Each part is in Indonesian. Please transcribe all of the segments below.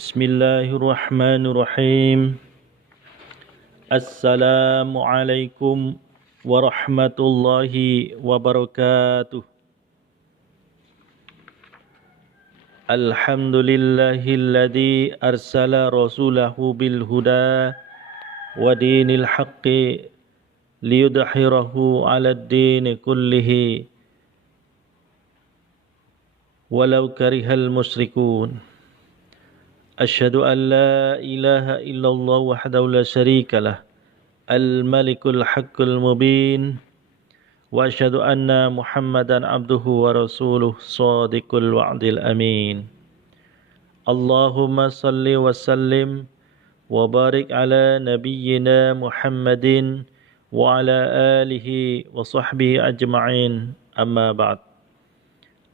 Bismillahirrahmanirrahim. Assalamualaikum warahmatullahi wabarakatuh. Alhamdulillahilladzi arsala rasulahu bil huda wa dinil haqqi liyudhhirahu 'alad dini kullihi walau karihal musyrikun. Asyhadu an la ilaha illallah wahdahu la syarikalah al-malikul haqqul mubin wa asyhadu anna Muhammadan abduhu wa rasuluh shadiqul wa'dil amin. Allahumma salli wa sallim wa barik ala nabiyyina Muhammadin wa ala alihi wa sahbihi ajma'in, amma ba'd.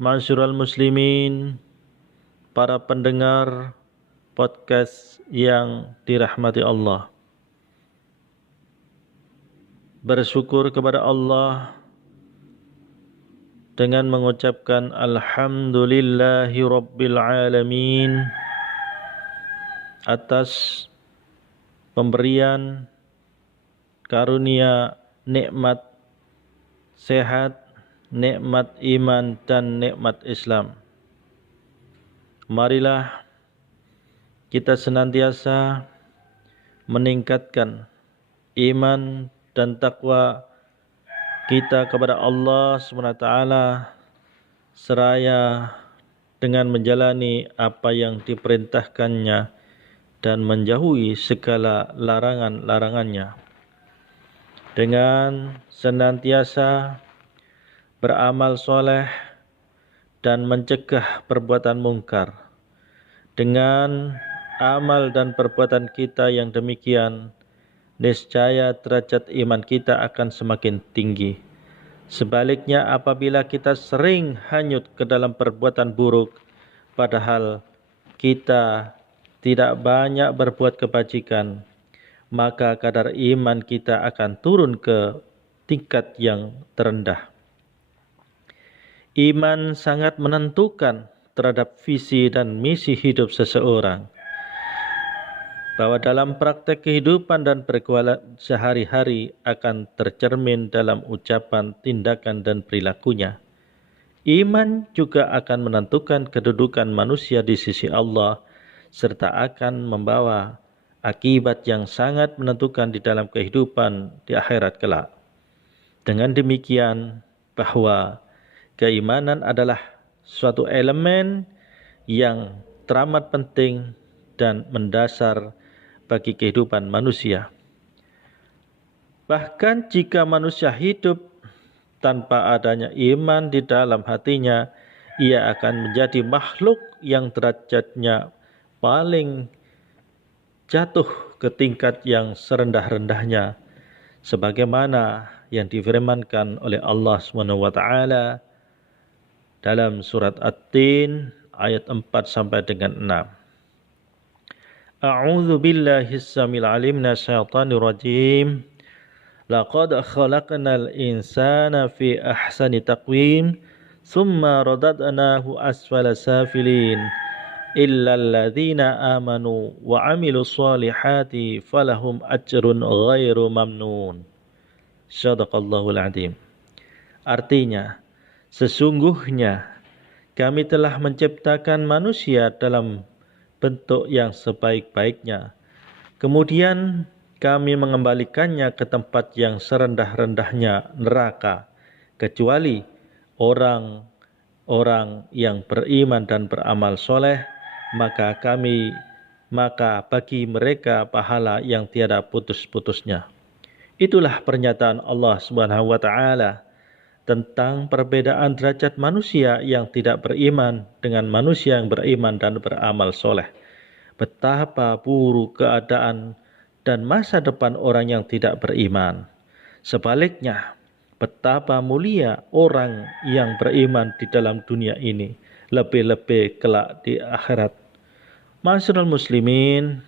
Ma'asyiral muslimin, para pendengar podcast yang dirahmati Allah, bersyukur kepada Allah dengan mengucapkan alhamdulillahi rabbil alamin atas pemberian karunia nikmat sehat, nikmat iman dan nikmat Islam. Marilah kita senantiasa meningkatkan iman dan takwa kita kepada Allah SWT seraya dengan menjalani apa yang diperintahkannya dan menjauhi segala larangan-larangannya, dengan senantiasa beramal soleh dan mencegah perbuatan mungkar. Dengan amal dan perbuatan kita yang demikian, niscaya derajat iman kita akan semakin tinggi. Sebaliknya, apabila kita sering hanyut ke dalam perbuatan buruk, padahal kita tidak banyak berbuat kebajikan, maka kadar iman kita akan turun ke tingkat yang terendah. Iman sangat menentukan terhadap visi dan misi hidup seseorang, bahwa dalam praktek kehidupan dan pergaulan sehari-hari akan tercermin dalam ucapan, tindakan, dan perilakunya. Iman juga akan menentukan kedudukan manusia di sisi Allah, serta akan membawa akibat yang sangat menentukan di dalam kehidupan di akhirat kelak. Dengan demikian, bahwa keimanan adalah suatu elemen yang teramat penting dan mendasar bagi kehidupan manusia. Bahkan jika manusia hidup tanpa adanya iman di dalam hatinya, ia akan menjadi makhluk yang derajatnya paling jatuh ke tingkat yang serendah-rendahnya, sebagaimana yang difirmankan oleh Allah SWT dalam surat At-Tin ayat 4 sampai dengan 6. A'udzu billahi as-samil 'alim minasyaitonir rajim. Laqad khalaqnal insana fi ahsani taqwim, tsumma radadnahu asfala safilin. Illal ladzina amanu wa 'amilus solihati falahum ajrun ghairu mamnun. Shadaqallahul 'adzim. Artinya, sesungguhnya kami telah menciptakan manusia dalam bentuk yang sebaik-baiknya. Kemudian kami mengembalikannya ke tempat yang serendah-rendahnya neraka, kecuali orang-orang yang beriman dan beramal soleh, maka bagi mereka pahala yang tiada putus-putusnya. Itulah pernyataan Allah Subhanahu wa taala tentang perbedaan derajat manusia yang tidak beriman dengan manusia yang beriman dan beramal soleh. Betapa buruk keadaan dan masa depan orang yang tidak beriman. Sebaliknya, betapa mulia orang yang beriman di dalam dunia ini, lebih-lebih kelak di akhirat. Ma'asyiral muslimin,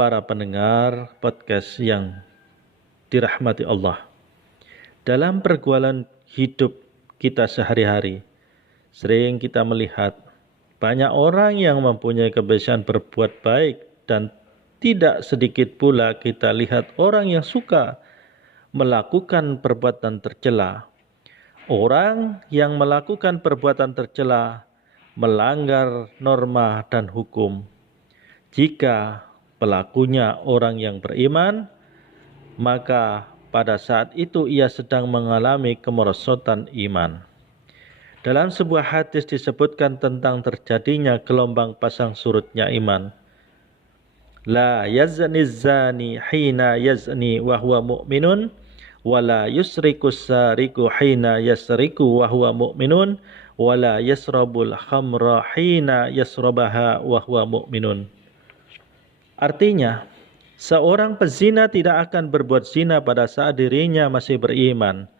para pendengar podcast yang dirahmati Allah. Dalam pergaulan hidup kita sehari-hari, sering kita melihat Banyak orang yang mempunyai kebiasaan berbuat baik dan tidak sedikit pula kita lihat orang yang suka melakukan perbuatan tercela. Orang yang melakukan perbuatan tercela melanggar norma dan hukum. Jika pelakunya orang yang beriman, maka pada saat itu ia sedang mengalami kemerosotan iman. Dalam sebuah hadis disebutkan tentang terjadinya gelombang pasang surutnya iman. La yazni zani hina yazni wa huwa mu'minun wa la yusriku sariku hina yasriku wa huwa mu'minun wa la yasrabul khamra hina yasrabaha wa huwa mu'minun. Artinya, seorang pezina tidak akan berbuat zina pada saat dirinya masih beriman.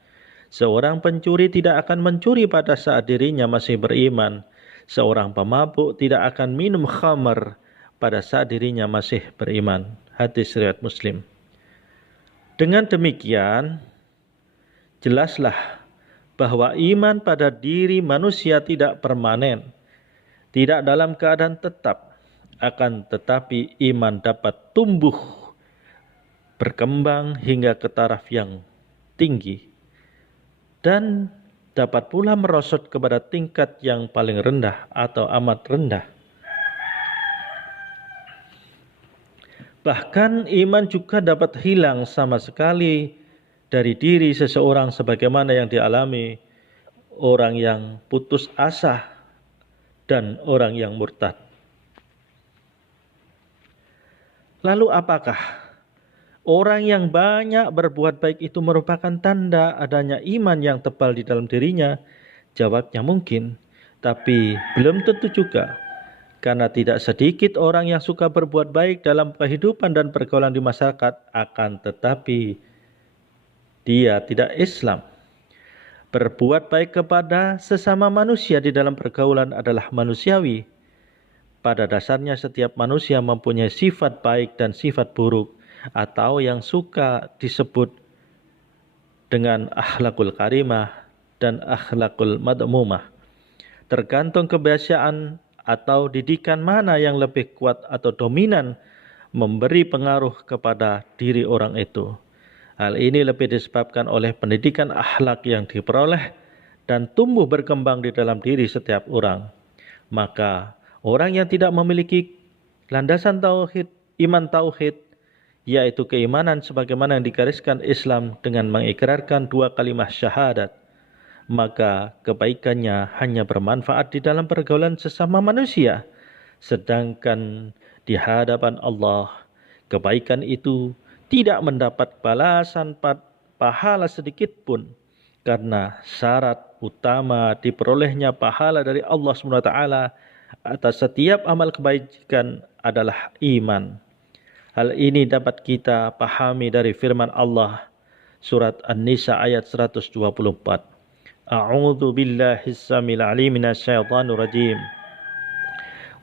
Seorang pencuri tidak akan mencuri pada saat dirinya masih beriman. Seorang pemabuk tidak akan minum khamar pada saat dirinya masih beriman. Hadis riwayat Muslim. Dengan demikian, jelaslah bahwa iman pada diri manusia tidak permanen, tidak dalam keadaan tetap, akan tetapi iman dapat tumbuh, berkembang hingga ke taraf yang tinggi, dan dapat pula merosot kepada tingkat yang paling rendah atau amat rendah. Bahkan iman juga dapat hilang sama sekali dari diri seseorang sebagaimana yang dialami orang yang putus asa dan orang yang murtad. Lalu apakah orang yang banyak berbuat baik itu merupakan tanda adanya iman yang tebal di dalam dirinya? Jawabnya mungkin, tapi belum tentu juga. Karena tidak sedikit orang yang suka berbuat baik dalam kehidupan dan pergaulan di masyarakat, akan tetapi dia tidak Islam. Berbuat baik kepada sesama manusia di dalam pergaulan adalah manusiawi. Pada dasarnya setiap manusia mempunyai sifat baik dan sifat buruk, atau yang suka disebut dengan akhlakul karimah dan akhlakul madmumah. Tergantung kebiasaan atau didikan mana yang lebih kuat atau dominan memberi pengaruh kepada diri orang itu. Hal ini lebih disebabkan oleh pendidikan akhlak yang diperoleh dan tumbuh berkembang di dalam diri setiap orang. Maka orang yang tidak memiliki landasan tauhid, iman tauhid, yaitu keimanan sebagaimana yang digariskan Islam dengan mengikrarkan dua kalimat syahadat, maka kebaikannya hanya bermanfaat di dalam pergaulan sesama manusia. Sedangkan di hadapan Allah, kebaikan itu tidak mendapat balasan pahala sedikit pun, karena syarat utama diperolehnya pahala dari Allah SWT atas setiap amal kebaikan adalah iman. Hal ini dapat kita pahami dari firman Allah surat An-Nisa ayat 124. A'udzu billahi as-samil 'alim minasyaitonir rajim.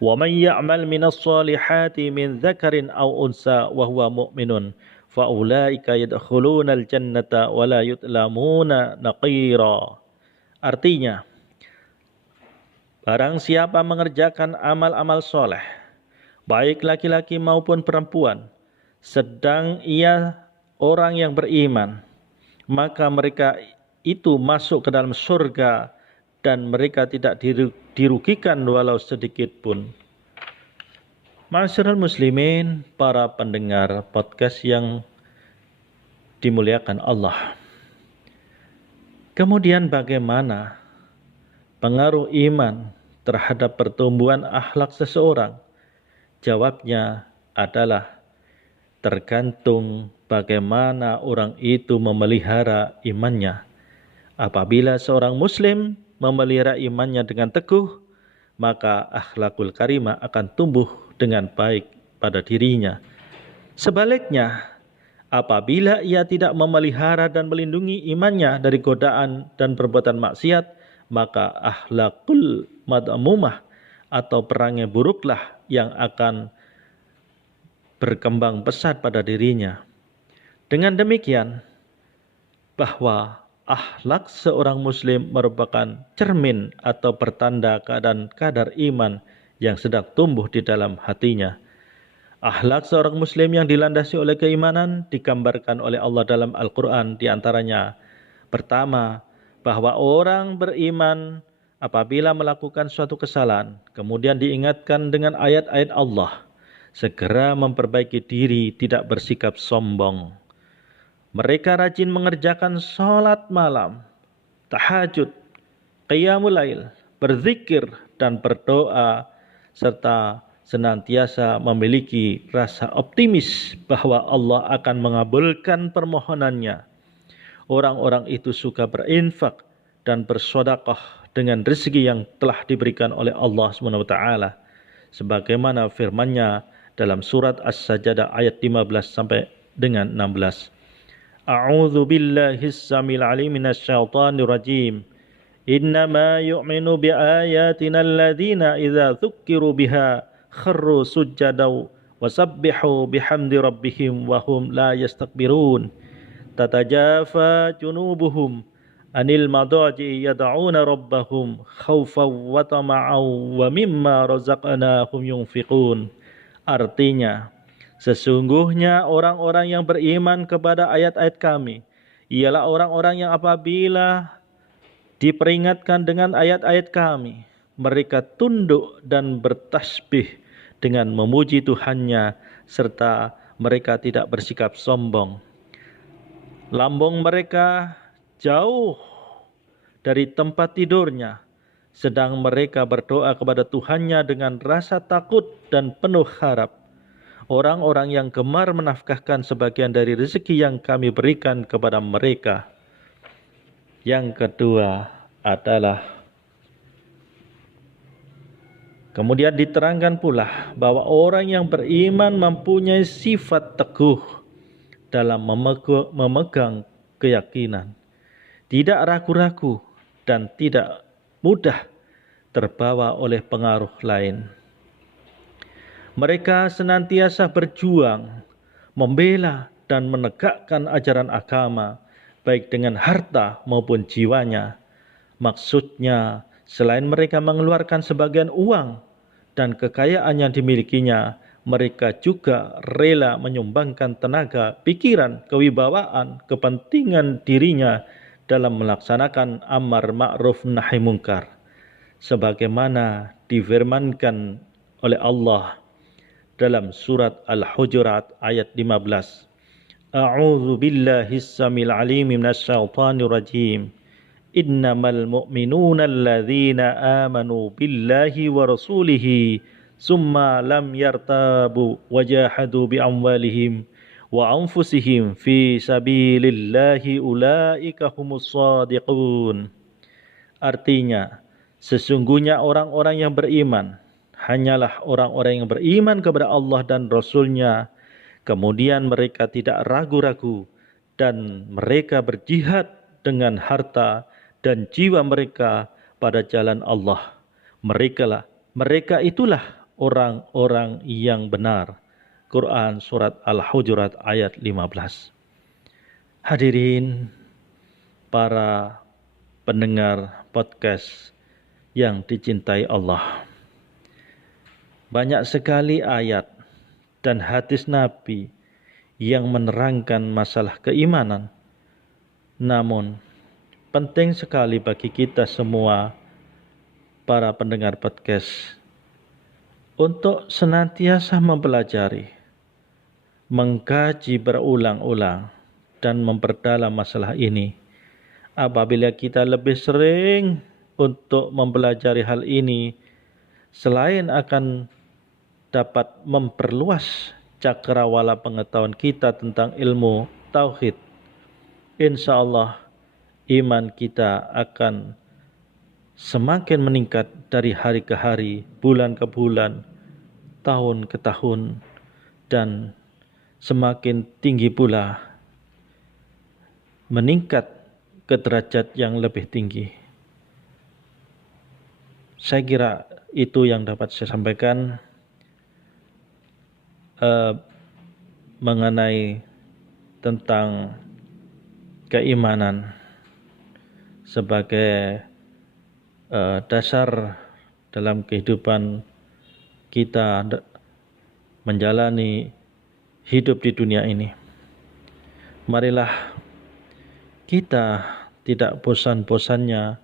Wa man ya'mal minas solihati min dzakarin aw unsa wa huwa mu'minun fa ulaika yadkhulunal jannata wa la yutlamuna naqira. Artinya, barang siapa mengerjakan amal-amal soleh, baik laki-laki maupun perempuan, sedang ia orang yang beriman, maka mereka itu masuk ke dalam surga dan mereka tidak dirugikan walau sedikit pun. Ma'asyiral muslimin, para pendengar podcast yang dimuliakan Allah. Kemudian bagaimana pengaruh iman terhadap pertumbuhan akhlak seseorang? Jawabnya adalah tergantung bagaimana orang itu memelihara imannya. Apabila seorang muslim memelihara imannya dengan teguh, maka akhlakul karimah akan tumbuh dengan baik pada dirinya. Sebaliknya, apabila ia tidak memelihara dan melindungi imannya dari godaan dan perbuatan maksiat, maka akhlakul madmumah atau perangai buruklah yang akan berkembang pesat pada dirinya. Dengan demikian, bahwa akhlak seorang muslim merupakan cermin atau pertanda keadaan kadar iman yang sedang tumbuh di dalam hatinya. Akhlak seorang muslim yang dilandasi oleh keimanan digambarkan oleh Allah dalam Al-Quran, di antaranya pertama, bahwa orang beriman apabila melakukan suatu kesalahan, kemudian diingatkan dengan ayat-ayat Allah, segera memperbaiki diri, tidak bersikap sombong. Mereka rajin mengerjakan sholat malam, tahajud, qiyamul lail, berzikir dan berdoa, serta senantiasa memiliki rasa optimis bahwa Allah akan mengabulkan permohonannya. Orang-orang itu suka berinfak dan bersedekah dengan rezeki yang telah diberikan oleh Allah SWT, sebagaimana firman-Nya dalam surat As-Sajdah ayat 15 sampai dengan 16. A'udzu billahi as-samil 'alim minasy syaithanir rajim. Innama yu'minu bi ayatina alladhina idza dzukkiru biha kharru sujadaw wa sabbihu bihamdi rabbihim wa hum la yastakbirun. Tatajafa junubuhum anil madaji yad'una rabbahum khaufan wa tama'an wa mimma razaqnahum yunfiqun. Artinya, sesungguhnya orang-orang yang beriman kepada ayat-ayat kami ialah orang-orang yang apabila diperingatkan dengan ayat-ayat kami, mereka tunduk dan bertasbih dengan memuji Tuhannya, serta mereka tidak bersikap sombong. Lambung mereka jauh dari tempat tidurnya, sedang mereka berdoa kepada Tuhannya dengan rasa takut dan penuh harap. Orang-orang yang gemar menafkahkan sebagian dari rezeki yang kami berikan kepada mereka. Yang kedua adalah, kemudian diterangkan pula bahwa orang yang beriman mempunyai sifat teguh dalam memegang keyakinan, tidak ragu-ragu dan tidak mudah terbawa oleh pengaruh lain. Mereka senantiasa berjuang, membela dan menegakkan ajaran agama, baik dengan harta maupun jiwanya. Maksudnya, selain mereka mengeluarkan sebagian uang dan kekayaan yang dimilikinya, mereka juga rela menyumbangkan tenaga, pikiran, kewibawaan, kepentingan dirinya dalam melaksanakan amar ma'ruf nahi mungkar, sebagaimana difirmankan oleh Allah dalam surat Al-Hujurat ayat 15. A'udzu billahi as-samil 'alim minasy syaithanir rajim. Innamal mu'minuna alladzina amanu billahi wa rasulihi summa lam yartabu wajahadu bi amwalihim wa anfusihim fi sabilillahi ulaika humus shadiqun. Artinya, sesungguhnya orang-orang yang beriman hanyalah orang-orang yang beriman kepada Allah dan Rasul-Nya, kemudian mereka tidak ragu-ragu dan mereka berjihad dengan harta dan jiwa mereka pada jalan Allah. Mereka itulah orang-orang yang benar. Quran surat Al-Hujurat ayat 15. Hadirin para pendengar podcast yang dicintai Allah, banyak sekali ayat dan hadis Nabi yang menerangkan masalah keimanan. Namun, penting sekali bagi kita semua, para pendengar podcast, untuk senantiasa mempelajari, mengkaji berulang-ulang, dan memperdalam masalah ini. Apabila kita lebih sering untuk mempelajari hal ini, selain akan dapat memperluas cakrawala pengetahuan kita tentang ilmu tauhid, insya Allah iman kita akan semakin meningkat dari hari ke hari, bulan ke bulan, tahun ke tahun, dan semakin tinggi pula, meningkat ke derajat yang lebih tinggi. Saya kira itu yang dapat saya sampaikan mengenai tentang keimanan. sebagai dasar dalam kehidupan kita menjalani hidup di dunia ini. Marilah kita tidak bosan-bosannya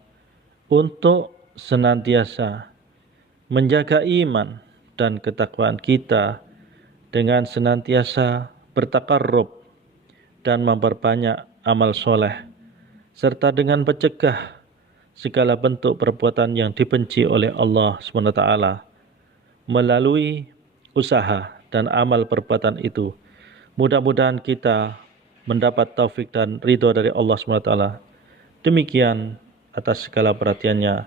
untuk senantiasa menjaga iman dan ketakwaan kita dengan senantiasa bertakarrub dan memperbanyak amal soleh, serta dengan mencegah segala bentuk perbuatan yang dibenci oleh Allah SWT. Melalui usaha dan amal perbuatan itu, mudah-mudahan kita mendapat taufik dan ridho dari Allah SWT. Demikian atas segala perhatiannya.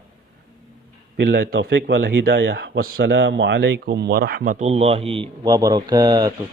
Billahi taufik wal hidayah. Wassalamualaikum warahmatullahi wabarakatuh.